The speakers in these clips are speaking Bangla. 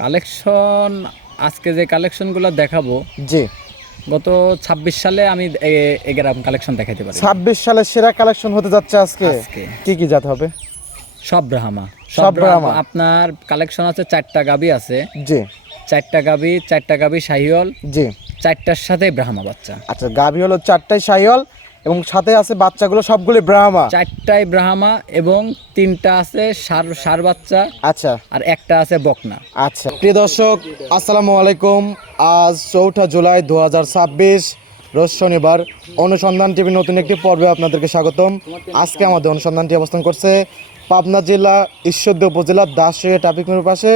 কালেকশন আজকে যে কালেকশনগুলো দেখাবো, জি, গত ২৬ সালে আমি এরকম কালেকশন দেখাতে পারি। 26 সালের সেরা কালেকশন হতে যাচ্ছে আজকে। আজকে কি কি জাত হবে? সব ব্রাহ্মা। সব ব্রাহ্মা। আপনার কালেকশন আছে, 4টা গাবি আছে। জি, 4টা গাবি শাহিওয়াল, জি। 4টার সাথে ব্রাহ্মা বাচ্চা। আচ্ছা, গাভী হলো 4টাই শাহিওয়াল এবং সাথে আছে বাচ্চাগুলো সবগুলি ব্রাহ্মা। 4টাই ব্রাহ্মা এবং 3টা আছে ষাঁড় বাচ্চা, আচ্ছা, আর একটা আছে বকনা। আচ্ছা। প্রিয় দর্শক, আসসালামু আলাইকুম। আজ 4 জুলাই 2026, রোজ শনিবার। অনুসন্ধান টিভি নতুন একটি পর্বে আপনাদেরকে স্বাগতম। আজকে আমাদের অনুসন্ধানটি অবস্থান করছে পাবনা জেলা ঈশ্বরদী উপজেলা দাসরিয়া ট্রাফিক মোড়ের পাশে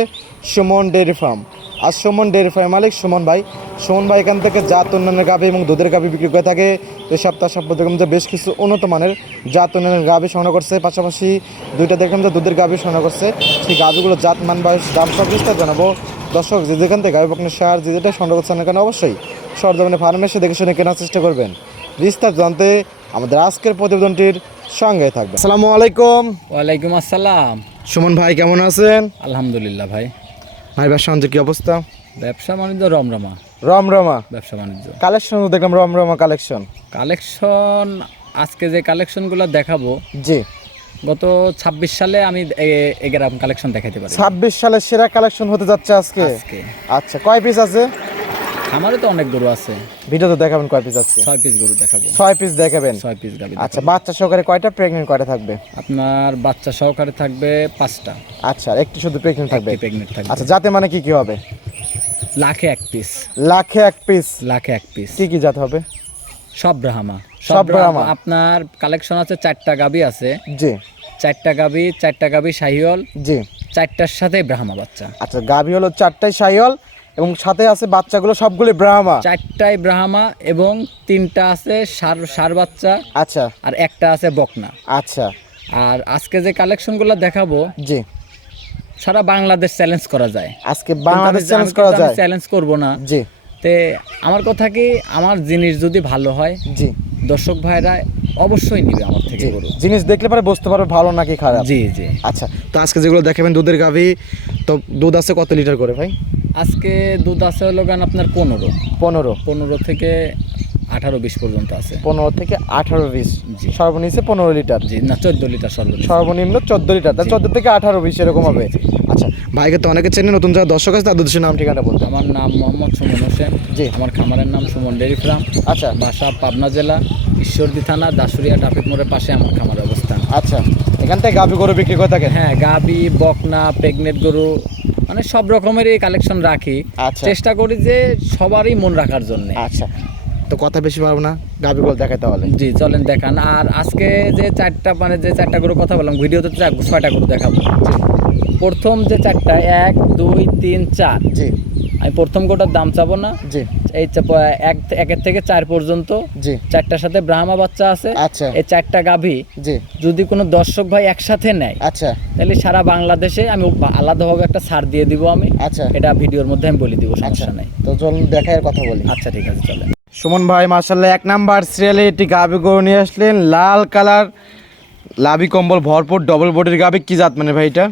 সুমন ডেয়ারি ফার্ম। আর সুমন ডেয়ারি ফার্মের মালিক সুমন ভাই। সুমন ভাই এখান থেকে জাত উন্নয়নের গাভী এবং দুধের গাভী বিক্রি করে থাকে। এই সপ্তাহ দেখলাম যে বেশ কিছু উন্নত মানের জাত উন্নয়নের গাভী সংগ্রহ করছে, পাশাপাশি দুইটা দেখলাম যে দুধের গাভী সংগ্রহ করছে। সেই গাভীগুলো জাত মান বয়স দাম সব বিস্তার জানাবো। দর্শক যে যেখান থেকে গাভী আপনার সার যে যেটা সংগ্রহ করছেন এখানে অবশ্যই সরজমিনে ফার্মে এসে দেখে শুনে কেনার চেষ্টা করবেন। বিস্তার জানতে আমাদের আজকের প্রতিবেদনটির সঙ্গে থাকবে। আসসালামু আলাইকুম। ওয়ালাইকুম আসসালাম। সুমন ভাই কেমন আছেন? আলহামদুলিল্লাহ ভাই। ভাই ব্যবসা বাণিজ্য কি অবস্থা? ব্যবসা বাণিজ্য রমরমা। রমরমা ব্যবসা বাণিজ্য কালেকশন দেখলাম, রমরমা কালেকশন আজকে যে কালেকশনগুলো দেখাবো, জি, গত ২৬ সালে আমি এরকম কালেকশন দেখাতে পারি। 26 সালের সেরা কালেকশন হতে যাচ্ছে আজকে। আচ্ছা, কয় পিস আছে? আমারও তো অনেক গরু আছে। ভিডিওতে দেখাবেন কয় পিস আছে? 6 পিস গরু দেখাবো। 6 পিস দেখাবেন। 6 পিস গাবি। আচ্ছা, বাচ্চা সহকারে কয়টা, প্রেগনেন্ট কয়টা থাকবে? আপনার বাচ্চা সহকারে থাকবে 5টা। আচ্ছা, আর একটি শুধু প্রেগনেন্ট থাকবে। প্রেগনেন্ট থাকবে। আচ্ছা, যাতে মানে কি কি হবে? লাখে এক পিস। লাখে এক পিস। লাখে এক পিস। কি কি জাত হবে? সব ব্রাহ্মা। সব ব্রাহ্মা। আপনার কালেকশন আছে, 4টা গাবি আছে। জি, 4টা গাবি শাহিওয়াল, জি। 4টার সাথে ব্রাহ্মা বাচ্চা। আচ্ছা, গাভী হলো 4টাই শাহিওয়াল এবং সাথে আছে বাচ্চাগুলো সবগুলি ব্রাহ্মা। 4টাই ব্রাহ্মা এবং 3টা আছে ষাঁড় বাচ্চা। আচ্ছা, আর একটা আছে বকনা। আচ্ছা। আর আজকে যে কালেকশনগুলো দেখাবো, জি, সারা বাংলাদেশ চ্যালেঞ্জ করা যায়। আজকে বাংলাদেশ চ্যালেঞ্জ করা যায়। চ্যালেঞ্জ করব না। জি, তে আমার কথা কি, আমার জিনিস যদি ভালো হয়, জি, দর্শক ভাইরা অবশ্যই নিবে আমার থেকে গরু। জিনিস দেখলে পরে বুঝতে পারবে ভালো নাকি খারাপ। জি জি। আচ্ছা, তো আজকে যেগুলো দেখাবেন দুধের গাভী, তো দুধ আছে কত লিটার করে ভাই? আজকে দুধ আছে হলো গান আপনার 15 থেকে 18-20 পর্যন্ত আছে। 15 থেকে 18-20। জি। সর্বনিম্ন 15 লিটার। জি না, 14 লিটার সর্বনিম্ন। সর্বনিম্ন 14 লিটার, তাহলে 14 থেকে 18-20 এরকম হবে। আচ্ছা, ভাইকে তো অনেকে চেনে, নতুন যারা দর্শক আছে তাদের দেশের নাম ঠিকানা বলতে। আমার নাম মোহাম্মদ সুমন হোসেন। জি। আমার খামারের নাম সুমন ডেয়ারি ফার্ম। আচ্ছা, বাসা পাবনা জেলা ঈশ্বরদী থানা দাসুরিয়া ট্রাফিক মোড়ের পাশে আমার খামারের অবস্থান। আচ্ছা। এখান থেকে গাভী গরু বিক্রি করে থাকেন? হ্যাঁ, গাবি, বকনা, প্রেগনেন্ট গরু, মানে সব রকমেরই কালেকশন রাখি। আচ্ছা। চেষ্টা করি যে সবারই মন রাখার জন্য। আচ্ছা, তো কথা বেশি পারবো না, গাভীগুলো দেখাতে হলে। জি, চলেন দেখান। আর আজকে যে 4টা গরু কথা বললাম, ভিডিওতে 6টা গরু দেখাবো। প্রথম যে 4টা, 1 2 3 4, জি, আমি প্রথম গরুটার দাম চাবো না। জি, এই 1 থেকে 4 পর্যন্ত জি। 4টার সাথে ব্রাহ্মা বাচ্চা আছে। আচ্ছা, এই 4টা গাভী জি, যদি কোনো দর্শক ভাই একসাথে নেয়, আচ্ছা, তাহলে সারা বাংলাদেশে আমি আলাদাভাবে একটা ছাড় দিয়ে দিব আমি। আচ্ছা, এটা ভিডিওর মধ্যে আমি বলে দিব, আচ্ছা। সমস্যা নাই। তো চলুন দেখার কথা বলি। আচ্ছা ঠিক আছে, চলেন। সুমন ভাই মার্শাল্লাহ 1 নাম্বার সিরিয়ালে একটি গাভী গরু নিয়ে আসলেন, লাল কালার, লাভি কম্বল ভরপুর, ডবল বডির গাভী। কি জাত মানে ভাই এটা?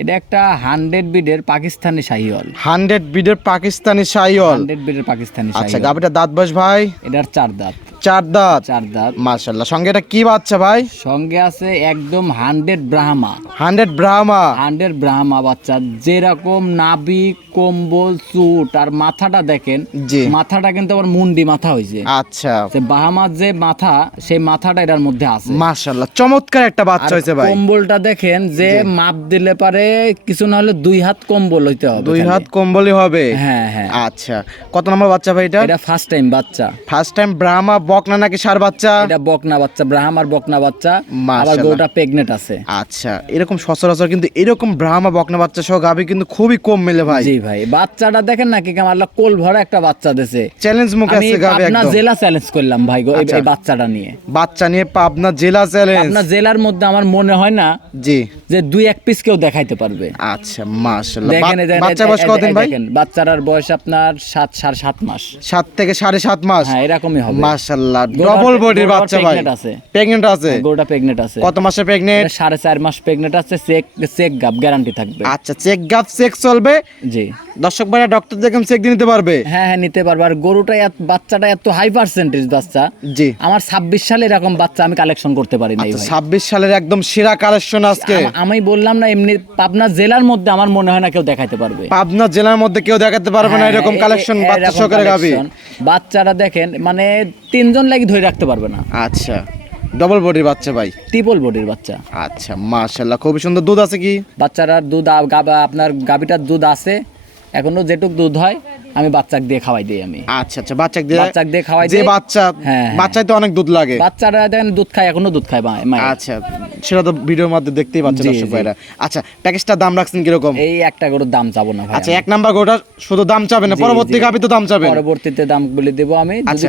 এটা একটা 100 বিডের পাকিস্তানি শাহিওয়াল। 100 বিডের পাকিস্তানি শাহিওয়াল। 100 বিডের পাকিস্তানি আচ্ছা, শাহিওয়াল। গাভীটা দাঁত বয়স ভাই? এটার 4 দাঁত। 4 দাঁত। 4 দাঁত। মার্শাল্লাহ, সঙ্গে এটা কি বাচ্চা ভাই? সঙ্গে আছে একদম 100 ব্রাহ্মা। 100 ব্রাহ্মা। 100 ব্রাহ্মা বাচ্চা, যেরকম নাভি, কম্বল, চুট আর মাথাটা দেখেন। জি। মাথাটা কিন্তু আবার মুন্ডি মাথা হয়েছে। আচ্ছা, যে বাহামার যে মাথা, সেই মাথাটা এটার মধ্যে আছে। মাশাআল্লাহ, চমৎকার একটা বাচ্চা হয়েছে ভাই। কম্বলটা দেখেন, যে মাপ দিলে পারে কিছু না হলে 2 হাত কম্বল হইতে হবে। 2 হাত কম্বলই হবে? হ্যাঁ হ্যাঁ। আচ্ছা, কত নম্বর বাচ্চা ভাই এটা? এটা ফার্স্ট টাইম বাচ্চা। ফার্স্ট টাইম ব্রাহ্মা, বকনা নাকি ষাঁড় বাচ্চা? এটা বকনা বাচ্চা, ব্রাহ্মার বকনা বাচ্চা। আবার মাশাআল্লাহ। গরুটা প্রেগনেন্ট আছে। আচ্ছা, এরকম সচরাচর কিন্তু এরকম ব্রাহ্মা বকনা বাচ্চা সহ গাভী কিন্তু খুবই কম মেলে ভাই। জি ভাই, বাচ্চাটা দেখেন না কি কামাল্লা, কোল ভরা একটা বাচ্চা দেছে। চ্যালেঞ্জ মুখে আমি আছে গাভী পাবনা একদম। জেলা চ্যালেঞ্জ করলাম ভাই গো, আচ্ছা। এই বাচ্চাটা নিয়ে। বাচ্চা নিয়ে পাবনা জেলা চ্যালেঞ্জ। পাবনা জেলার মধ্যে আমার মনে হয় না জি। যে 2-1 পিস কেউ দেখাইতে পারবে। আচ্ছা, মাশাআল্লাহ। দেখেন বাচ্চা বয়স কতদিন ভাই? দেখেন, বাচ্চাটার বয়স আপনার 7 সাড়ে 7 মাস। 7 থেকে 7.5 মাস। হ্যাঁ, এরকমই হবে। মাশাআল্লাহ, মাশাআল্লাহ ডবল বডির বাচ্চা ভাই, প্রেগন্যান্ট আছে, গরুটা প্রেগন্যান্ট আছে। কত মাসে প্রেগন্যান্ট? 4.5 মাস প্রেগন্যান্ট আছে, চেক গাব গ্যারান্টি থাকবে। আচ্ছা, চেক গাব চেক চলবে? জি দর্শক ভাইরা ডক্টর দেখেন চেক দিয়ে নিতে পারবে? হ্যাঁ হ্যাঁ নিতে পারবে। আর গরুটা বাচ্চাটা এত হাই পার্সেন্টেজ বাচ্চা, জি আমার 26 সালে এরকম বাচ্চা আমি কালেকশন করতে পারি নাই আচ্ছা, ভাই। 26 সালের একদম সেরা কালেকশন আজকে। আমি বললাম না, এমনি পাবনা জেলার মধ্যে আমার মনে হয় না কেউ দেখাইতে পারবে। পাবনা জেলার মধ্যে কেউ দেখাতে পারবে না হ্যাঁ, এরকম কালেকশন বাচ্চা এরকম সহকারে গাবি। collection। বাচ্চারা দেখেন মানে 3 জন লাগি ধরে রাখতে পারবে না। আচ্ছা, ডবল বডির বাচ্চা ভাই, ট্রিপল বডির বাচ্চা। আচ্ছা মাশাআল্লাহ, খুবই সুন্দর। দুধ আছে কি? বাচ্চারার দুধ আপনার গাবিটার দুধ আছে এখনো, যেটুক দুধ হয় আমি বাচ্চাকে দিয়ে খাওয়াই দিই আমি। আচ্ছা আচ্ছা, বাচ্চাকে দিয়ে খাওয়াই যে দিই। বাচ্চা, হ্যাঁ, বাচ্চায় তো অনেক দুধ লাগে। বাচ্চারা দেখেন দুধ খায়, এখনো দুধ খায় মায়ের। আচ্ছা, সেটা তো ভিডিওর মধ্যে দেখতেই পাচ্ছেন জি, দর্শক জি। ভাইরা। আচ্ছা, প্যাকেজটার দাম রাখছেন কিরকম? এই একটা গরুর দাম চাবো না ভাই। আচ্ছা, এক নাম্বার গরুটা শুধু দাম চাবেন না, জি, পরবর্তী জি। গাবি তো দাম চাবেন? পরবর্তীতে দাম বলে দেবো আমি যদি আচ্ছা।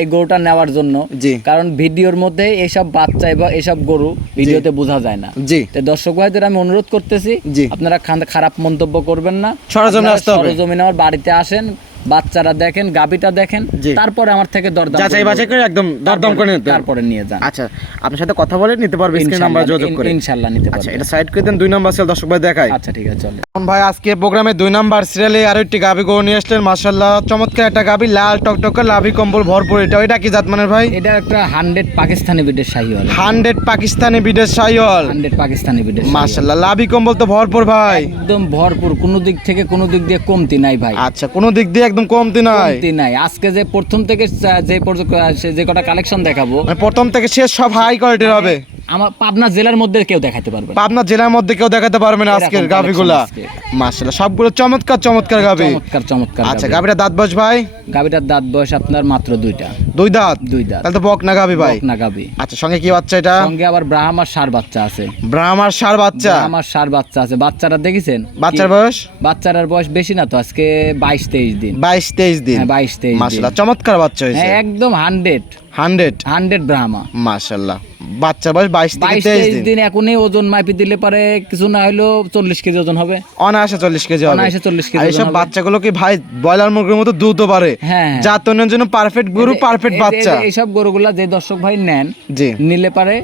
এই গরুটা নেওয়ার জন্য। জি। কারণ ভিডিওর মধ্যে এইসব বাচ্চা এবং এইসব গরু ভিডিওতে বোঝা যায় না। জি। তো দর্শক ভাইদের আমি অনুরোধ করতেছি, জি। আপনারা খারাপ মন্তব্য করবেন না। সরেজমিনে আসতে হবে। সরজমিনে আমার বাড়িতে আসেন, বাচ্চারা দেখেন, গাবিটা দেখেন, জি। তারপরে আমার থেকে দরদাম যাচাই বাছাই করে একদম দরদাম করে নিতে হবে। তারপরে নিয়ে যান। আচ্ছা, আপনার সাথে কথা বলে নিতে পারবে স্ক্রিন নাম্বার যোগাযোগ করে। ইনশাআল্লাহ নিতে আচ্ছা, পারবেন। এটা সাইড করে দেন। 2 নাম্বার সেল দর্শক ভাই দেখাই। আচ্ছা ঠিক আছে, চলে। এখন ভাই আজকে প্রোগ্রামে 2 নাম্বার সিরিয়ালে আরো একটি গাবি গরু নিয়ে আসলেন। মাশাআল্লাহ, চমৎকার একটা গাবি, লাল টকটকে লাভি কম্বল ভরপুর। এটা কি জাত মানের ভাই? এটা একটা 100 পাকিস্তানি বিটের শাহিওয়াল। 100 পাকিস্তানি বিদেশ শাহিওয়াল। 100 পাকিস্তানি বিটের মাশাআল্লাহ, লাভি কম্বল তো ভরপুর ভাই, একদম ভরপুর, কোনো দিক থেকে কোনো দিক দিয়ে কমতি নাই ভাই। আচ্ছা, কোনো দিক দিয়ে একদম কমতি নাই। কমতি নাই। আজকে যে প্রথম থেকে যে পর্যন্ত যে কটা কালেকশন দেখাবো, মানে প্রথম থেকে শেষ সব হাই কোয়ালিটির হবে। আমার পাবনা জেলার মধ্যে কেউ দেখাতে পারবে না। পাবনা জেলার মধ্যে কেউ দেখাতে পারবে না আজকের এরকম গাবিগুলা। collection আজকে। মাশাআল্লাহ, সবগুলো চমৎকার চমৎকার গাবি। চমৎকার চমৎকার। আচ্ছা, গাবিটা দাঁত বয়স ভাই? গাবিটার দাঁত বয়স আপনার মাত্র 2টা। 2 দাঁত? 2 দাঁত। তাহলে তো বকনা গাবি ভাই। বকনা গাবি। আচ্ছা, সঙ্গে কি বাচ্চা এটা? সঙ্গে আবার ব্রাহ্মার ষাঁড় বাচ্চা আছে। ব্রাহ্মার ষাঁড় বাচ্চা? ব্রাহ্মার ষাঁড় বাচ্চা আছে। বাচ্চারা দেখেছেন? বাচ্চার বয়স? বাচ্চারার বয়স বেশি না তো, আজকে 22-23 দিন। 22-23 দিন। হ্যাঁ, 22-23 দিন। মাশাআল্লাহ, চমৎকার বাচ্চা হয়েছে। হ্যাঁ, একদম 100 ব্রাহ্মা। মাশাআল্লাহ, বাচ্চা বয়স 22 থেকে 23 22-23 দিন। দিন। এখনই ওজন মাপি দিলে পারে কিছু না হলেও 40 কেজি ওজন হবে। অনায়াসে 40 কেজি হবে। অনায়াসে 40 কেজি আর ওজন এইসব হবে। বাচ্চাগুলো কি ভাই ব্রয়লার মুরগির মতো দুধও পারে? হ্যাঁ। জাতনের জন্য পারফেক্ট গরু, পারফেক্ট বাচ্চা। এইসব গরুগুলা যে দর্শক ভাই নেন, জি নিলে পারে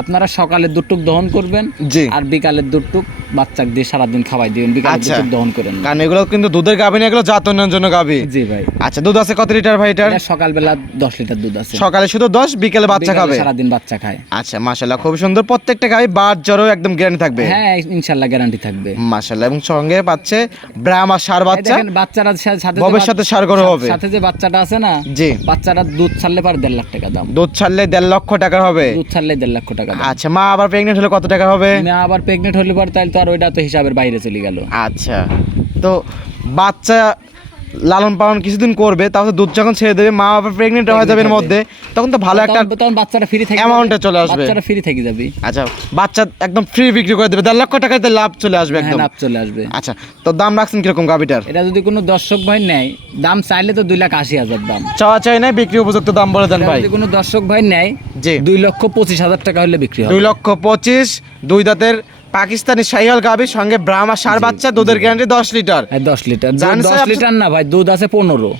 আপনারা সকালে দুটুক দহন করবেন, জি। আর বিকালের দুটুক বাচ্চাকে দিয়ে সারাদিন খাওয়াই দিবেন, বিকালে আচ্ছা। দুটুক দহন করেন না। কারণ এগুলো কিন্তু দুধের গাভী না, এগুলো জাতনের জন্য গাভী। জি ভাই। আচ্ছা, দুধ আছে কত লিটার ভাই এটার? এটা সকালবেলা 10 লিটার দুধ আছে। সকালে শুধু 10, বিকেলে বাচ্চা বিকালে খাবে? সারাদিন বাচ্চা খায়। আচ্ছা, মাশাআল্লাহ, খুব সুন্দর। প্রত্যেকটা গাভী বাদ জ্বরও একদম গ্যারান্টি থাকবে? হ্যাঁ, ইনশাআল্লাহ গ্যারান্টি থাকবে। মাশাআল্লাহ, এবং সঙ্গে পাচ্ছে ব্রাহ্মা ষাঁড় এই বাচ্চা। দেখেন বাচ্চারা সাথে যে ভবিষ্যতে ষাঁড় গরু হবে। সাথে যে বাচ্চাটা আছে না, জি। বাচ্চারা দুধ ছাড়লে পারে 1.5 লাখ টাকা দাম। দুধ ছাড়লে 1.5 লক্ষ টাকা হবে? দুধ ছাড়লে 1.5 লক্ষ টাকা দাম। আচ্ছা, মা আবার প্রেগনেন্ট হলে কত টাকা হবে? না, আবার প্রেগনেন্ট হলে পর তাহলে তো আর ওইটা তো হিসাবের বাইরে চলে গেল। আচ্ছা, তো বাচ্চা লালন পালন কিছুদিন করবে, তারপর দুধ যখন ছেড়ে দেবে, মা আবার প্রেগনেন্ট হয়ে যাবে এর মধ্যে, তখন তো ভালো একটা তখন বাচ্চারা ফ্রি থেকে অ্যামাউন্টে চলে আসবে। বাচ্চারা ফ্রি থেকে যাবে। আচ্ছা, বাচ্চা একদম ফ্রি বিক্রি করে দেবে, 1.5 লক্ষ টাকাতে লাভ চলে আসবে হ্যাঁ, একদম। লাভ চলে আসবে। আচ্ছা, তো দাম রাখছেন কিরকম গাবিটার? এটা যদি কোনো দর্শক ভাই নেয়, দাম চাইলে তো 2,80,000 দাম। চাওয়া চাই নাই, বিক্রি উপযুক্ত দাম বলে দেন এটা ভাই। যদি কোনো দর্শক ভাই নেয়, জি। 2,25,000 টাকা হলে বিক্রি হবে। 2,25,000, 2 দাঁতের পাকিস্তানি শাহিওয়াল গাবি, সঙ্গে ব্রাহ্মা ষাঁড় বাচ্চা, দুধের গ্যারান্টি 10 লিটার। হ্যাঁ, 10 লিটার। জানেন স্যার, 10 লিটার না ভাই, দুধ আছে 15।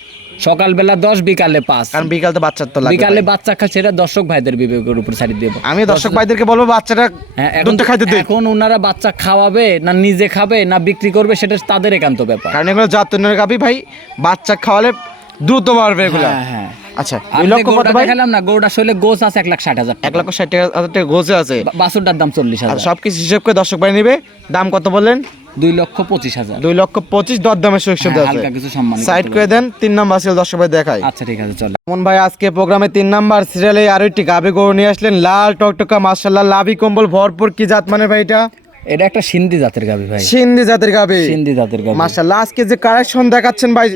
সকালবেলা 10, বিকালে 5। কারণ বিকাল তো বাচ্চার তো লাগবে বিকালে ভাই। বাচ্চা খাচ্ছে, এটা দর্শক ভাইদের বিবেকের উপর ছাড়ি দেব। আমি দর্শক ভাইদেরকে বলবো বাচ্চাটা হ্যাঁ, দুধটা খাইতে দিন। এখন ওনারা বাচ্চা খাওয়াবে না নিজে খাবে না বিক্রি করবে, সেটা তাদের একান্ত ব্যাপার। কারণ এগুলো জাতনের গাবি ভাই, বাচ্চা খাওয়ালে দ্রুত বাড়বে এগুলো। হ্যাঁ, হ্যাঁ। আচ্ছা, আর 2 লক্ষ কত গরুটা ভাই? দেখালাম না, গরুটা আসলে গোছ আছে 1,60,000 টাকা। 1,60,000 টাকা গোছে আছে। বাছুরটার দাম 40,000। আর সবকিছু হিসেব করে দর্শক ভাই নিবে। দাম কত বললেন? 2,25,000। 2,25,000, দরদামের সুযোগ হ্যাঁ, আছে। হালকা কিছু সম্মানিত সাইড করতে করে দেন। 3 নাম্বার সিরিয়াল দর্শক ভাই দেখাই। আচ্ছা ঠিক আছে, চলো। মন ভাই আজকে প্রোগ্রামে 3 নাম্বার সিরিয়ালে আরো একটি গাবি গরু নিয়ে আসলেন, লাল টকটকা মাশাআল্লাহ, লাভি কম্বল ভরপুর। কি জাত মানে ভাই এটা? এটা একটা সিন্ধি জাতের গাভী ভাই। সিন্ধি জাতের গাবি? সিন্ধি জাতের গাভী। মাশাআল্লাহ, আজকে যে কালেকশন দেখাচ্ছেন ভাই,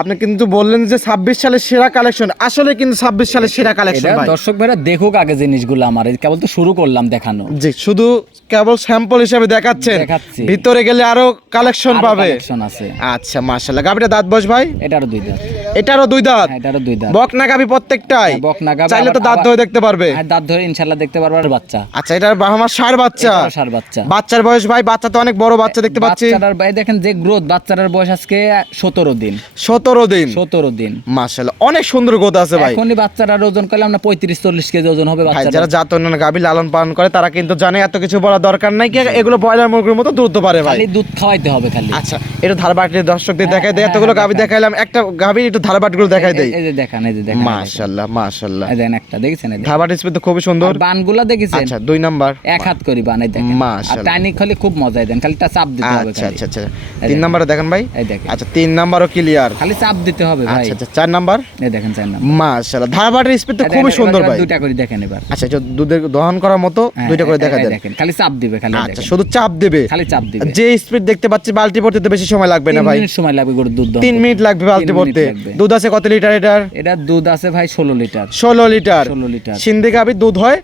আপনি কিন্তু বললেন যে 26 সালের সেরা কালেকশন, আসলে কিন্তু 26 সালের সেরা কালেকশন এটা ভাই। দর্শক ভাইরা দেখুক আগে জিনিসগুলো, আমার এই কেবল তো শুরু করলাম দেখানো। জি, শুধু কেবল স্যাম্পল হিসেবে দেখাচ্ছেন, দেখাচ্ছি। ভিতরে গেলে আরো কালেকশন আরো পাবে। কালেকশন আছে। আচ্ছা, মাশাআল্লাহ, গাবিটা দাঁত বয়স ভাই? এটারও 2 দাঁত। এটারও দুই দাঁত, হ্যাঁ এটারও দুই দাঁত। বকনা গাভী প্রত্যেকটাই, হ্যাঁ, বকনা গাভী, চাইলে তো আবার- দাঁত ধরে দেখতে পারবে। হ্যাঁ দাঁত ধরে ইনশাআল্লাহ দেখতে পারবো। আর বাচ্চা, আচ্ছা এটার আমার ষাঁড় বাচ্চা, এটারও ষাঁড় বাচ্চা। বাচ্চার বয়স ভাই, বাচ্চা তো অনেক বড় বাচ্চা দেখতে পাচ্ছি। বাচ্চাটার ভাই দেখেন যে গ্রোথ, বাচ্চাটার বয়স আজকে 17 দিন। 17 দিন, 17 দিন মাশাআল্লাহ অনেক সুন্দর গোদ আছে ভাই। এখনই বাচ্চাটার ওজন করলাম না 35-40 কেজি ওজন হবে ভাই বাচ্চাটা। যারা জাত উন্নয়ন গাভী লালন পালন করে তারা কিন্তু জানে এত কিছু বলা দরকার নাই, কি এগুলো ব্রয়লার মুরগির মতো দ্রুত পারে ভাই। খালি দুধ খাওয়াইতে হবে খালি। আচ্ছা এটা ধারবাটির দর্শকদের দেখাই দেয়, হ্যাঁ, এতগুলো হ্যাঁ, গাভী দেখান। দেখাইলাম, একটা গাভীর একটু ধারবাটগুলো দেখাই দেই। এই যে দেখান, এই যে দেখেন, মাশাআল্লাহ মাশাআল্লাহ, এই দেখেন একটা দেখেছেন, এই দেখেন। ধারবাট স্পিড তো খুবই সুন্দর। আর বানগুলা দেখেছেন? আচ্ছা 2 নাম্বার, এক হাত করি বান, এই দেখেন। আর মাশাআল্লাহ। টাইনি খালি খুব মজাই দেন, খালি তা চাপ দিতে হবে আচ্ছা খালি। আচ্ছা আচ্ছা, এই 3 নাম্বারে দেখেন ভাই। এই দেখেন, আচ্ছা 3 নাম্বারও ক্লিয়ার, খালি চাপ দিতে হবে ভাই। আচ্ছা আচ্ছা 4 নাম্বার, এই দেখেন 4 নাম্বার। মাশাআল্লাহ ধারবাটের স্পিড তো এই খুবই দেখেন, সুন্দর এবার ভাই। দুইটা করে দেখেন এবার। আচ্ছা এটা দুধের দহন করার মতো হ্যাঁ, দুইটা করে দেখা এই দেন। দেখেন, খালি চাপ দিবে খালি, আচ্ছা দেখেন। শুধু চাপ দেবে, খালি চাপ দিবে। যে স্পিড দেখতে পাচ্ছি বালতি ভরতে তো বেশি সময় লাগবে না 3 ভাই, মিনিট সময় লাগবে গরুর দুধ দহন 3 করতে। মিনিট লাগবে বালতি 3 মিনিট ভরতে। লাগবে। দুধ আছে কত লিটার এটার? এটা দুধ আছে ভাই 16 লিটার। 16 লিটার। 16 লিটার সিন্ধি গাভীর দুধ হয়,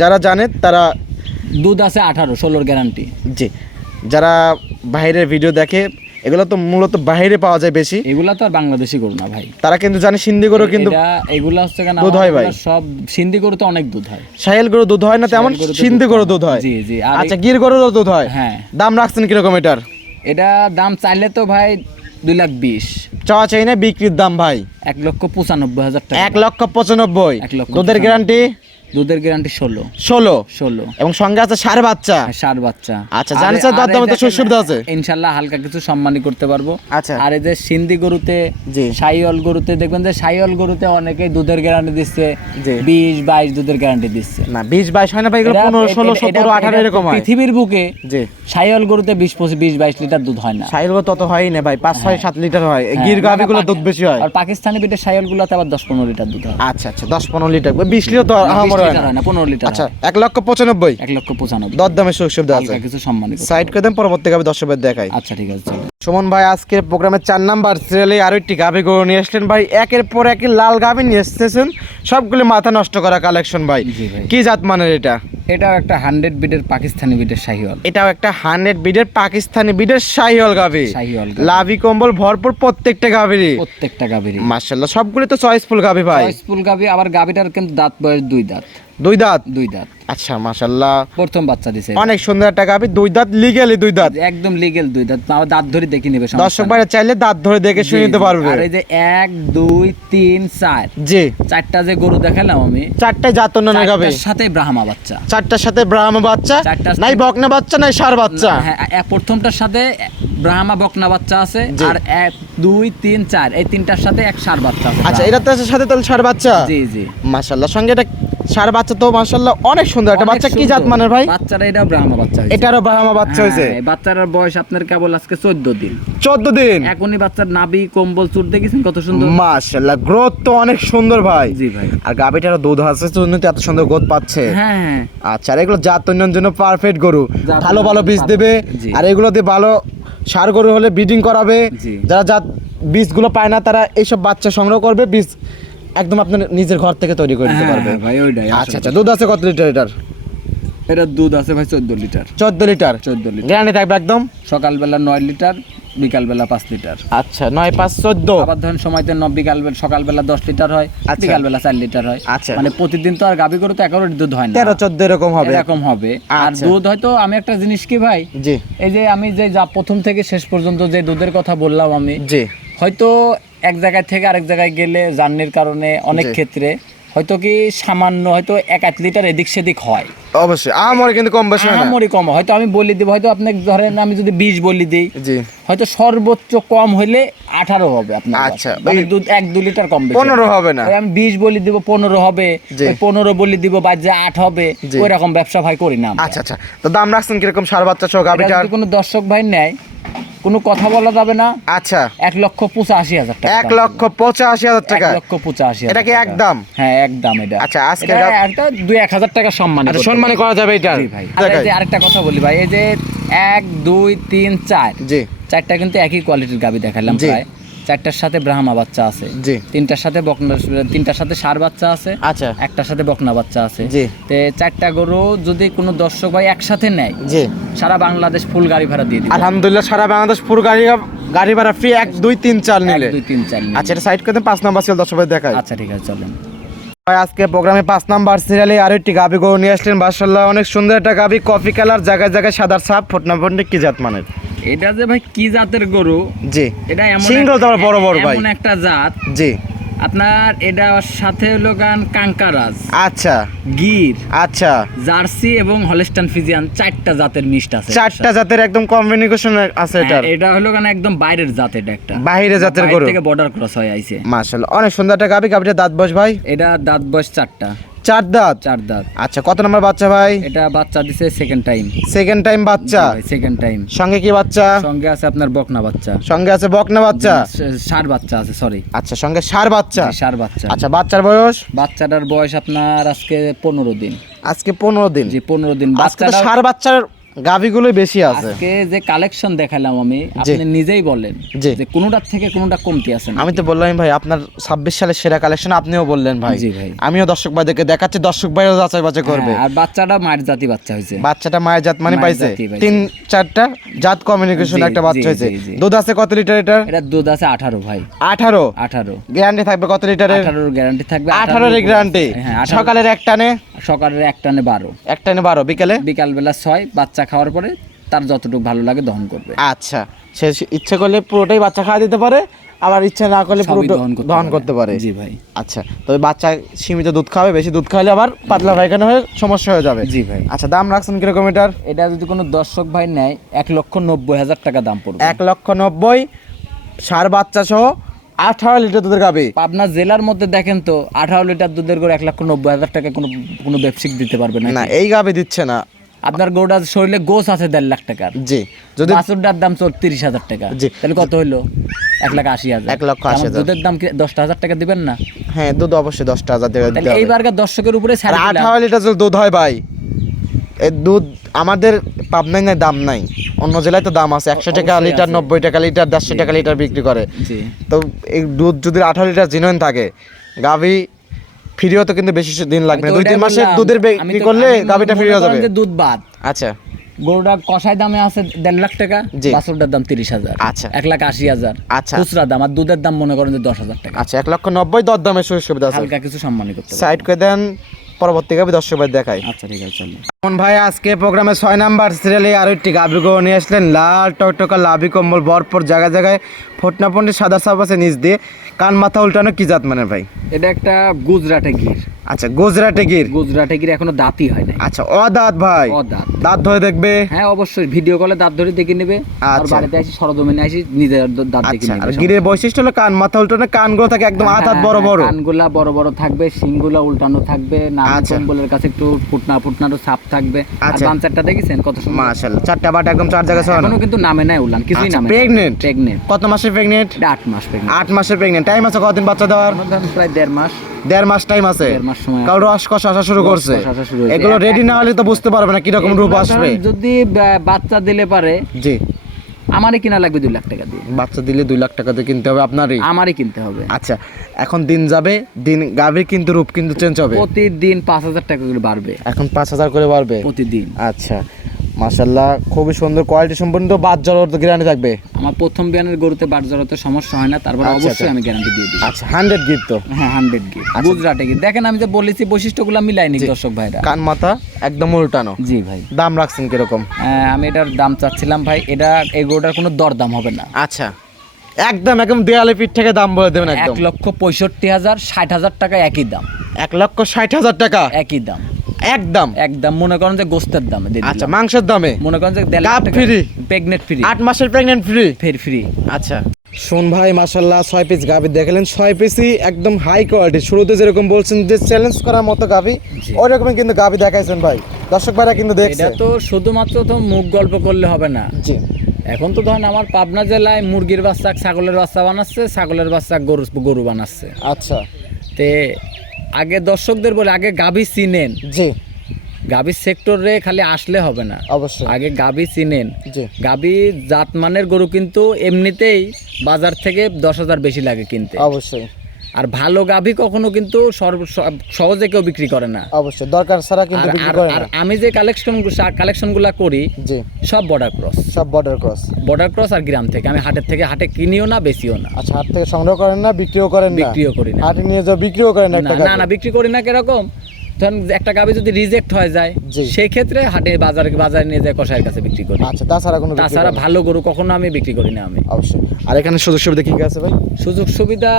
যারা জানে তারা, দুধ আছে 18, 16 গ্যারান্টি। জি যারা বাইরের ভিডিও দেখে, এগুলো তো মূলত বাইরে পাওয়া যায় বেশি, এগুলা তো আর বাংলাদেশি গরু না ভাই। তারা কিন্তু জানে সিন্ধি গরু কিন্তু এটা এগুলা হচ্ছে কেন দুধ হয় ভাই। সব সিন্ধি গরু তো অনেক দুধ হয়। সাহেল গরু দুধ হয় না তেমন, সাহেল গরুতে সিন্ধি দুধ গরু কম। দুধ হয়। জি জি। আর আচ্ছা গির গরুরও দুধ হয়। হ্যাঁ, দাম রাখছেন কিরকম এটার? এটা দাম চাইলে তো ভাই 2,20,000, চাওয়া চাই না, বিক্রির দাম ভাই 1,95,000 টাকা। 1,95,000। 1,95,000 দুধের গ্যারান্টি দুধের গ্যারান্টি 16। 16 এবং সঙ্গে আছে ষাঁড় বাচ্চা। ষাঁড় বাচ্চা। আচ্ছা, জানেন স্যার, দরদামে তো সুবিধা আছে। ইনশাআল্লাহ হালকা কিছু সম্মানী করতে পারবো। আচ্ছা। আর এই যে সিন্ধি গরুতে, জি। সাইওয়াল গরুতে দেখবেন যে সাইওয়াল গরুতে অনেকেই দুধের গ্যারান্টি দিচ্ছে, জি। 20-22 দুধের গ্যারান্টি দিচ্ছে। না 20-22 হয় না ভাই, এগুলো 15, 16, 17, 18 এরকম হয়। পৃথিবীর বুকে জি সাইওয়াল গরুতে 20-22 লিটার দুধ হয় না। সাইল গরু তত হয়ই না ভাই, 5-6-7 লিটার হয়। গির হ্যাঁ, গাভীগুলো মানে দুধ বেশি হয়। আর পাকিস্তানি বিটের সাইওয়াল গুলোতে আবার 10-15 লিটার দুধ হয়। আচ্ছা আচ্ছা 10-15 লিটার, 20 লিটার তো 20 আমার হয় লিটার না। হয় না, 15 লিটার। আচ্ছা 1,95,000, 1,95,000 দরদামে সুবিধা আছে। হালকা কিছু সম্মানী করতে সাইড করে দেন, পরবর্তী গাভী দর্শকদের দেখাই। আচ্ছা ঠিক আছে চলো। সুমন ভাই আজকের প্রোগ্রামের 4 নাম্বার সিরিয়ালে আরো একটি গাভী গরু নিয়ে আসলেন ভাই, একের পর এক লাল গাভী নিয়ে এসেছেন, সবগুলো মাথা নষ্ট করা কালেকশন ভাই। জি ভাই। কি জাত মানের এটা? এটাও একটা 100 বিটের পাকিস্তানি বিটের শাহিওয়াল। এটাও একটা 100 বিডের পাকিস্তানি বিডের শাহিওয়াল গাভী, শাহিওয়াল গাভী। লাভি কম্বল ভরপুর প্রত্যেকটা গাভীরই। প্রত্যেকটা গাভীরই মাশাআল্লাহ সবগুলো তো চয়েসফুল গাভী ভাই। চয়েসফুল গাভী। আবার গাভীটার কিন্তু দাঁত বয়স 2 দাঁত। 2 দাঁত। 2 দাঁত। আচ্ছা মাশাআল্লাহ প্রথম বাচ্চা দিছে। অনেক সুন্দর একটা গাভী, 2 দাঁত, লিগ্যালি 2 দাঁত। একদম লিগ্যাল 2 দাঁত। আবার দাঁত ধরে দেখে নেবে সমস্যা দর্শক নেই। ভাইরা চাইলে দাঁত ধরে দেখে জি, শুনে নিতে জি। পারবে। আর এই যে 1 2 3 4 জি 4টা যে গরু দেখালাম আমি, 4টা জাত উন্নয়নের গাভী, 4টার সাথে ব্রাহ্মা বাচ্চা। 4টার সাথে ব্রাহ্মা বাচ্চা, চারটার নাই বকনা বাচ্চা, নাই ষাঁড় বাচ্চা। হ্যাঁ, প্রথমটার সাথে ব্রাহ্মা বকনা বাচ্চা আছে, জি। আর 1 2 3 4 এই তিনটার সাথে এক ষাঁড় বাচ্চা আছে। আচ্ছা এটার সাথে তাহলে ষাঁড় বাচ্চা। জি জি। মাশাআল্লাহ সঙ্গে এটা ষাঁড় বাচ্চা তো মাশাআল্লাহ অনেক সুন্দর একটা অনেক বাচ্চা। কি সুন্দর। জাত মানের ভাই? বাচ্চাটা এটা ব্রাহ্মা বাচ্চা হয়েছে। এটারও ব্রাহ্মা বাচ্চা হয়েছে। হ্যাঁ, বাচ্চাটার বয়স আপনার কেবল আজকে 14 দিন। 14 দিন। এখনই বাচ্চার নাভি কম্বল চুট দেখেছেন কত সুন্দর। মাশাআল্লাহ গ্রোথ তো অনেক সুন্দর ভাই। জি ভাই। আর গাভীটারও দুধ আছে জন্য তো এত সুন্দর গ্রোথ পাচ্ছে। হ্যাঁ হ্যাঁ। আচ্ছা আর এগুলো জাত উন্নয়নের জন্য পারফেক্ট গরু, জাত ভালো ভালো উন্নয়নের বীজ জন্য দেবে। জি। আর এগুলো দিয়ে ভালো ষাঁড় গরু হলে ব্রিডিং করাবে। জি। যারা জাত বীজগুলো পায় না তারা এইসব বাচ্চা সংগ্রহ করবে, বীজ একদম আপনার নিজের ঘর থেকে তৈরি করে দিতে পারবে। হ্যাঁ, ভাই ওইটাই আচ্ছা আচ্ছা দুধ আছে কত লিটার এটার? এটা দুধ আছে ভাই 14 লিটার। 14 লিটার। 14 লিটার। গ্যারান্টি থাকবে একদম। সকালবেলা 9 লিটার, বিকালবেলা 5 লিটার। আচ্ছা 9 5 14। আবার ধরেন সময়তে বিকালবেলা সকালবেলা 10 লিটার হয়, আচ্ছা। বিকালবেলা 4 লিটার হয়। আচ্ছা। মানে প্রতিদিন তো আর গাভী গরু তো একেবারে দুধ হয় না। 13 14 এরকম হবে। এরকম হবে। আর আচ্ছা। দুধ হয়তো আমি একটা জিনিস কি ভাই, জি এই যে আমি যে যা প্রথম থেকে শেষ পর্যন্ত যে দুধের কথা বললাম আমি, জি হয়তো এক জায়গায় থেকে আরেক জায়গায় গেলে জার্নির কারণে অনেক জি। ক্ষেত্রে হয়তো কি সামান্য হয়তো 1-8 লিটার এদিক সেদিক হয়। অবশ্যই আমার কিন্তু কম বেশি হয় না। আহামরি কম হয়তো আমি বলি দিব, হয়তো আপনি ধরেন আমি যদি 20 বলি দিই, জি হয়তো সর্বোচ্চ কম হইলে 18 হবে আপনার। আচ্ছা, মানে ওই দুধ 1-2 লিটার কম বেশি 15 হবে না। ওই আমি 20 বলি দিব 15 হবে, জি। ওই 15 বলি দিব বা যে 8 হবে, জি। ওই রকম ব্যবসা ভাই করি না আমরা। আচ্ছা আচ্ছা তো দাম রাখছেন কিরকম ষাঁড় বাচ্চা সহ এটা গাভীটার? যদি কোনো দর্শক ভাই নেয়, কোনো কথা বলা যাবে না। আচ্ছা 1,85,000 টাকা। 1,85,000 টাকা। 1,85,000 এটা কি টাকা। একদম? হ্যাঁ একদম এটা। আচ্ছা, আজকে এটা একটা 2-1,000 টাকা সম্মান। আচ্ছা সম্মানী করা যাবে এটা। জি ভাই। আর এই যে আরেকটা কথা বলি ভাই, এই যে 1 2 3 4 জি 4টা কিন্তু একই কোয়ালিটির গাভী দেখালাম জি। প্রায়। 4টার সাথে ব্রাহ্মা বাচ্চা আছে, জি 3টার সাথে বকনা, 3টার সাথে ষাঁড় বাচ্চা আছে, আচ্ছা একটার সাথে বকনা বাচ্চা আছে। জি। তে 4টা গরু যদি কোনো দর্শক ভাই একসাথে নেয়, জি সারা বাংলাদেশ ফুল গাড়ি ভাড়া দিয়ে দিবে। আলহামদুলিল্লাহ সারা বাংলাদেশ পুরো গাড়ি গাড়ি ভাড়া ফ্রি 1 2 3 4 নিলে 1 2 3 4 আচ্ছা এটা সাইড করে 5 নাম্বার সিরিয়াল দর্শক ভাই দেখাই আচ্ছা ঠিক আছে চলেন ভাই আজকে প্রোগ্রামে 5 নাম্বার সিরিয়ালে আরো একটি গাবি গরু নিয়ে আসলেন মাশাআল্লাহ অনেক সুন্দর একটা গাবি কফি কালার জায়গায় জায়গায় সাদার ছাপ ফোটনা কি জাত মানের এটা যে ভাই কি জাতের গরু জি এটা এমন সিংগুলো তো বড় বড় ভাই এমন একটা জাত জি আপনার এটা সাথে হলো গান কাঙ্কারাজ আচ্ছা গির আচ্ছা জার্সি এবং হলস্টাইন ফ্রিজিয়ান 4টা জাতের মিক্সড আছে চারটা জাতের একদম কম্বিনেশন আছে হ্যাঁ, এটার এটা হলো গান একদম বাইরের জাত এটা একটা বাইরে জাতের বাইরে গরু থেকে বর্ডার ক্রস হয়ে আইছে মাশাআল্লাহ অনেক সুন্দর একটা গাবি গাবিটা দাঁত বস ভাই এটা দাঁত বয়স 4টা 4 দাঁত 4 দাঁত আচ্ছা কত নম্বর বাচ্চা ভাই এটা বাচ্চা দিছে সেকেন্ড টাইম বাচ্চা সেকেন্ড টাইম সঙ্গে কি বাচ্চা সঙ্গে আছে আপনার বকনা বাচ্চা সঙ্গে আছে বকনা বাচ্চা ষাঁড় বাচ্চা আছে সরি আচ্ছা সঙ্গে ষাঁড় বাচ্চা ষাঁড় বাচ্চা আচ্ছা বাচ্চার বয়স বাচ্চাটার বয়স আপনার আজকে 15 দিন আজকে 15 দিন জি 15 দিন আজকে তো বাচ্চাটা ষাঁড় বাচ্চার গাভিগুলোই বেশি আছে আজকে যে কালেকশন দেখালাম আমি আপনি নিজেই বলেন জি। যে কোনোটার থেকে কোনোটা কমতি আছে না আমি তো বললাম ভাই আপনার 26 সালের সেরা কালেকশন আপনিও বললেন ভাই জি ভাই। আমিও দর্শক ভাইদেরকে দেখাচ্ছি দর্শক ভাইও যাচাই বাছাই করবে হ্যাঁ, আর বাচ্চাটা মায়ের জাতি বাচ্চা হয়েছে বাচ্চাটা মায়ের জাত মানে মায়ের পাইছে জাতি পাইছে। 3-4টা জাত কমিউনিকেশন জি, একটা বাচ্চা জি, হয়েছে জি, জি। দুধ আছে কত লিটার এটার এটা দুধ আছে 18 ভাই 18 18 গ্যারান্টি থাকবে কত লিটারের 18 গ্যারান্টি থাকবে 18 এর গ্যারান্টি হ্যাঁ 18 সকালের এক টানে সকালের এক টানে 12 এক টানে 12 বিকেলে বিকাল বেলা 6 বাচ্চা খাওয়ার পরে তার যতটুকু ভালো লাগে দহন করবে আচ্ছা সে ইচ্ছে করলে পুরোটাই বাচ্চা খাওয়া দিতে পারে আবার ইচ্ছে না করলে সবই পুরো দহন করতে পারে জি ভাই আচ্ছা তবে বাচ্চা সীমিত দুধ খাবে বেশি দুধ খাওয়ালে আবার পাতলা পায়খানা হয়ে সমস্যা হয়ে যাবে জি ভাই আচ্ছা দাম রাখছেন কিরকম এটার এটা যদি কোনো দর্শক ভাই নেয় 1,90,000 টাকা দাম পড়বে 1,90,000 ষাঁড় বাচ্চা সহ 18 লিটার দুধের গাবে পাবনা জেলার মধ্যে দেখেন তো 18 লিটার দুধের গরু 1,90,000 টাকা কোনো কোনো ব্যবসায়িক দিতে পারবে না না এই গাবে দিচ্ছে না আপনার গরুটার শরীরে গোস আছে 1.5 লাখ টাকার জি যদি বাছুরটার দাম 30,000 টাকা জি। তাহলে কত হইলো 1,80,000 1,80,000 দুধের দাম কি 10,000 টাকা দিবেন না হ্যাঁ দুধ অবশ্যই 10,000 টাকা দিতে তাহলে হবে এইবারকার দর্শকের উপরে আর ছাড় দিলাম। 18 লিটার যদি দুধ হয় ভাই এই দুধ আমাদের পাবনায় না দাম নাই অন্য জেলায় তো দাম আছে 100 টাকা অবশ্যই লিটার আছে। 90 টাকা লিটার 150 টাকা লিটার বিক্রি করে জি তো এই দুধ যদি 18 লিটার জিনুইন থাকে গাভি ফ্রিও তো কিন্তু বেশি দিন লাগবে না আমি তো 2-3 ওটাই মাসের বললাম। দুধের আমি বিক্রি তো- করলে আমি গাভিটা মনে ফ্রি হয়ে করেন যাবে যে দুধ বাদ আচ্ছা গরুটা কষাই দামে আছে 1.5 লাখ টাকা জি। বাছুরটার দাম 30,000 আচ্ছা। 1,80,000 আচ্ছা। খুচরা দাম আর দুধের দাম মনে করেন যে 10,000 টাকা আচ্ছা 1,90,000 দর দামে সুযোগ সুবিধা আছে হালকা কিছু সম্মানী করতে পারবে। সাইড করে দেন পরবর্তী গাভি দর্শক ভাই দেখাই আচ্ছা ঠিক আছে চলো এখন ভাই আজকে প্রোগ্রামে 6 নাম্বার সিরিয়ালে আরো একটি গাভি গরু নিয়ে আসলেন লাল টকটকা লাভি কম্বল ভরপুর জায়গায় জায়গায় ফোটনাপন্ডি সাদা সাপ আছে নিচ দিয়ে কান মাথা উল্টানো কি জাত মানে ভাই এটা একটা গুজরাটে গির আচ্ছা গুজরাটে গির গুজরাটে গির এখনো দাঁতই হয় নাই আচ্ছা দাঁত ভাই ও দাঁত দাঁত ধরে দেখবে হ্যাঁ অবশ্যই ভিডিও কলে দাঁত ধরে দেখে নেবে আর আচ্ছা। বাড়িতে আসি সরজমিনে আসি নিজের দাঁত দেখে আচ্ছা আর নেবে গিরের বৈশিষ্ট্য হলো কান মাথা উল্টানো কানগুলো থাকে একদম হ্যাঁ, হাত বড় বড় কানগুলা বড় বড় থাকবে শিংগুলা উল্টানো থাকবে নাক আচ্ছা। কম্বলের কাছে একটু ফুটনারও ছাপ থাকবে আর আচ্ছা। বাঞ্চারটা দেখেছেন কত সুন্দর মাশাআল্লাহ চারটা বাট একদম চার জায়গায় ছড়ানো এখনো কিন্তু নামে নাই উলান কিছুই আচ্ছা, নামে pregnant? প্রেগনেন্ট কত মাসে প্রেগনেন্ট এটা 8 মাস প্রেগনেন্ট 8 মাসের প্রেগনেন্ট টাইম আছে কতদিন বাচ্চা দেওয়ার প্রায় 1.5 মাস 1.5 মাস টাইম আছে 1.5 মাস সময় আছে। কারণ রস কষা আসা শুরু করছে রস আসা শুরু হয়েছে। এগুলো রেডি না হলে তো বুঝতে পারবে না কি রকম রূপ এগুলা আসবে ধরেন যদি বাচ্চা দিলে পারে জি আমারই কিনা লাগবে 2 লাখ টাকা দিয়ে বাচ্চা দিলে 2 লাখ টাকা দিয়ে কিনতে হবে আপনারই আমারই কিনতে হবে আচ্ছা এখন দিন যাবে দিন গাভীর কিন্তু রূপ কিন্তু চেঞ্জ হবে প্রতিদিন 5,000 টাকা করে বাড়বে এখন 5,000 করে বাড়বে প্রতিদিন আচ্ছা মাশাআল্লাহ খুবই সুন্দর কোয়ালিটি সম্পন্ন বাদ জলের তো গ্যারান্টি থাকবে আমার প্রথম বিয়ানের গরুতে বাট জড়াতে সমস্যা হয় না তারপর আচ্ছা, অবশ্যই আচ্ছা। আমি গ্যারান্টি দিয়ে দিই আচ্ছা 100 গিফট তো হ্যাঁ 100 গির গুজরাটে গির দেখেন আমি যে বলেছি বৈশিষ্ট্যগুলো মিলাইনি দর্শক ভাইরা কান মাথা একদম উল্টানো জি ভাই দাম রাখছেন কিরকম আমি এটার দাম চাচ্ছিলাম ভাই এটা এই গরুটার কোনো দরদাম হবে না আচ্ছা একদম দেয়ালে পিঠ থেকে দাম বলে দেবেন একদম 1,65,000 60,000 টাকা একই দাম 1,60,000 টাকা একই দাম একদম একদম মনে করেন যে গোস্তের দামে দিয়ে আচ্ছা দিলাম। মাংসের দামে মনে করেন যে 1.5 গাব লাখ টাকা free? প্রেগনেন্ট ফ্রি 8 মাসের প্রেগন্যান্ট ফ্রি ফ্রি আচ্ছা শোন ভাই মাশাআল্লাহ 6 পিস গাভি দেখালেন 6 পিসই একদম হাই কোয়ালিটি শুরুতে যেরকম বলছেন যে চ্যালেঞ্জ করার মতো গাভি জি। ওই রকমই কিন্তু গাভি দেখাইছেন ভাই দর্শক ভাইরা কিন্তু দেখছে এটা তো শুধুমাত্র তো মুখ গল্প করলে হবে না জি এখন তো ধরেন আমার পাবনা জেলায় মুরগির বাচ্চা ছাগলের বাচ্চা বানাচ্ছে ছাগলের বাচ্চা গরু বানাচ্ছে আচ্ছা তে আগে দর্শকদের বলে আগে গাভী চিনেন জি গাভী সেক্টরে খালি আসলে হবে না অবশ্যই আগে গাভী চিনেন জি গাভী জাতমানের গরু কিন্তু এমনিতেই বাজার থেকে 10,000 বেশি লাগে কিনতে অবশ্যই আর ভালো গাভী কখনো কিন্তু সহজে কেউ বিক্রি করে না। অবশ্যই দরকার ছাড়া কিন্তু বিক্রি করে আর না। আমি যে কালেকশনগুলো করি জি, সব বর্ডার ক্রস, সব বর্ডার ক্রস। বর্ডার ক্রস আর গ্রাম থেকে, আমি হাটে কিনিও না, বেশিও না। আচ্ছা, হাট থেকে সংগ্রহ করেন না, বিক্রিও করেন না? বিক্রিও করি না। হাটে নিয়ে যাও, বিক্রিও করেন না? একটা না না, বিক্রি করি না। কিরকম, ধরেন একটা গাভী যদি রিজেক্ট হয়ে যায়, জি। সেই ক্ষেত্রে হাটে বাজারে নিয়ে যায় কসাইয়ের কাছে বিক্রি করি। আচ্ছা, তাছাড়া কোনো বিক্রি তাছাড়া করেন না? ভালো গরু কখনো আমি বিক্রি করি না আমি। অবশ্যই। আর এখানে সুযোগ সুবিধা কি কি আছে ভাই? সুযোগ সুবিধা,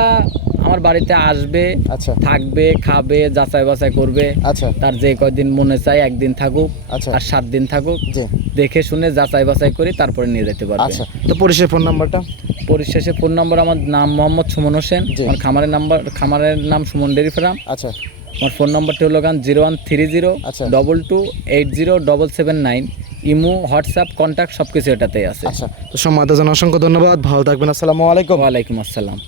আমার বাড়িতে আসবে, আচ্ছা থাকবে, খাবে, যাচাই বাছাই করবে। আচ্ছা তার যে কয়দিন মনে চায়, একদিন থাকুক আচ্ছা আর 7 দিন থাকুক, জি দেখে শুনে যাচাই বাছাই করে তারপরে নিয়ে যেতে পারবে। আচ্ছা। তো পরিশেষে ফোন নাম্বারটা? পরিশেষে ফোন নাম্বার, আমার নাম মোহাম্মদ সুমন হোসেন, জি। আমার খামারের নাম সুমন ডেয়ারি ফার্ম। আচ্ছা আমার ফোন নাম্বারটি হলো 0130 আচ্ছা। 22807779। ইমো, হোয়াটসঅ্যাপ, কন্ট্যাক্ট সব কিছু এটাতেই আছে। আচ্ছা, তো সম্মানিত জানা অসংখ্য ধন্যবাদ, ভালো থাকবেন, আসসালামু আলাইকুম। ওয়ালাইকুম আসসালাম।